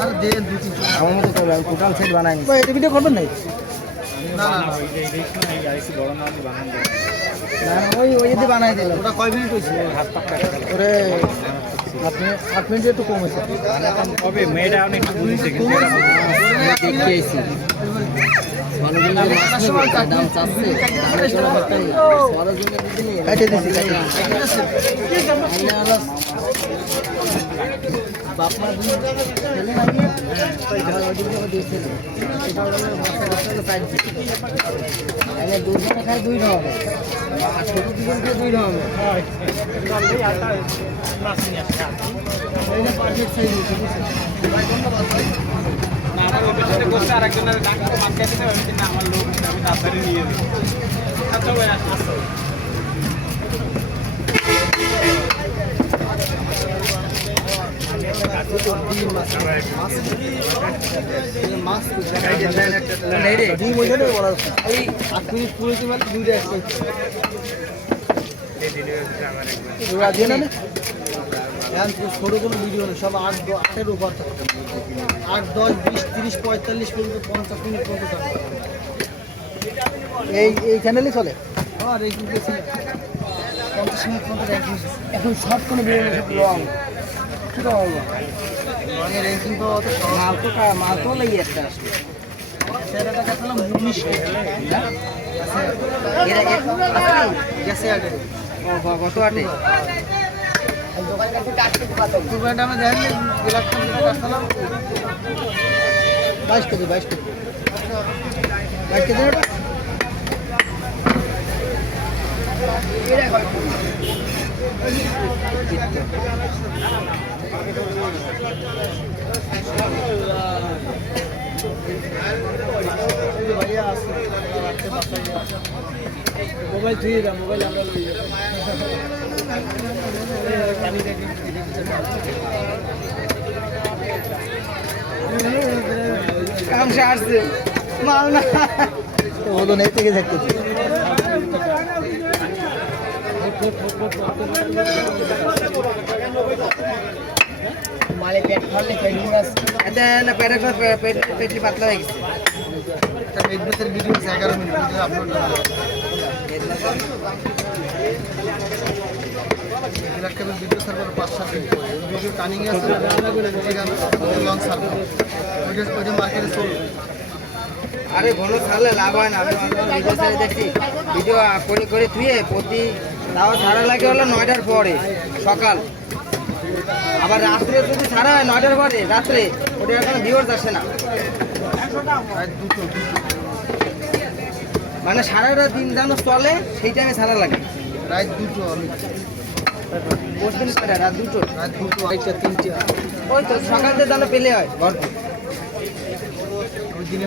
আর দেন দুই তিন আমার মতো করবে আমি টোটাল সেট বানাই নি। ভাই এটা ভিডিও করবেন নাই? না না ওই যদি বানাই দিল ওটা কয় মিনিট হয়েছে? হাত পাক্কা ওরে আপনি 8 মিনিট একটু কম হয়েছে। কবে মেয়েটা অনেক একটু বুঝেছে কম হয়েছে? দেখিয়েছি দাম চাচ্ছে কাটে দিছি বাপমা ছেলে লাগিয়ে আমার ওদিকে দিয়েছিল সেটা হলো দুজনে খায় 2 টাকা হবে আর ছোট দুজন খায় 2 টাকা হবে পারফেক্ট সাইজ আরেকজনের ডাক্তার মার্কে দিতে হবে না আমার লোক আমি তাড়াতাড়ি নিয়ে যাবো আচ্ছা ভাই আসো ছোট কোনো ভিডিও নেই, সব 8-10 উপর থাকে। 8, 10, 20, 30, 45 পর্যন্ত 50 মিনিট পর্যন্ত থাকে। এই চ্যানেলই চলে? হ্যাঁ রেটিং পেয়েছি 50 মিনিট পর্যন্ত র্যাঙ্কিং। এখন সব কোনো ভিডিও রং কী হবে রঙের র্যাঙ্কিং তো অত মাল তো লাগিয়ে একটা আসলে সেটা দেখালাম 19 গেছে আগে কত আটে টুর্নামেন্ট আমরা দেখেন দেখালাম 22 কেজি 22 কেজি 22 কেজি ওটা মোবাইল থুয়ে দাও মোবাইল আমরা কাম সে আসছে মাল না ও তো নেই থেকে দেখতেছি মালে পেট ফাললে পেটিং গাছ এতে না পেটি পাতলা হয়ে গেছে একটা মেডবেসের ভিডিও 11 মিনিট আপলোড করা ভিডিও সার্ভার 5-7 দিন ভিডিও টার্নিং এ আছে লং সার্ভার ওইটা মার্কেটে চলবে। আরে ঘন ছাড়লে লাভ হয় না আমি ভিডিও ছেড়ে দেখছি ভিডিও করে ধুয়ে প্রতি তাও ছাড়া লাগে হলো 9টার পরে সকাল আবার রাত্রে যদি ছাড়া হয় 9টার পরে রাত্রে ওটা এখন ভিউয়ার্স আসে না মানে সারাটা দিন যেন চলে সেই টাইমে ছাড়া লাগে রাত 2টো আমি বসবেন রাত 2টো রাত 2টো 2টা 3টা ওই তো সকালতে যেন পেলে হয় ওই দিনে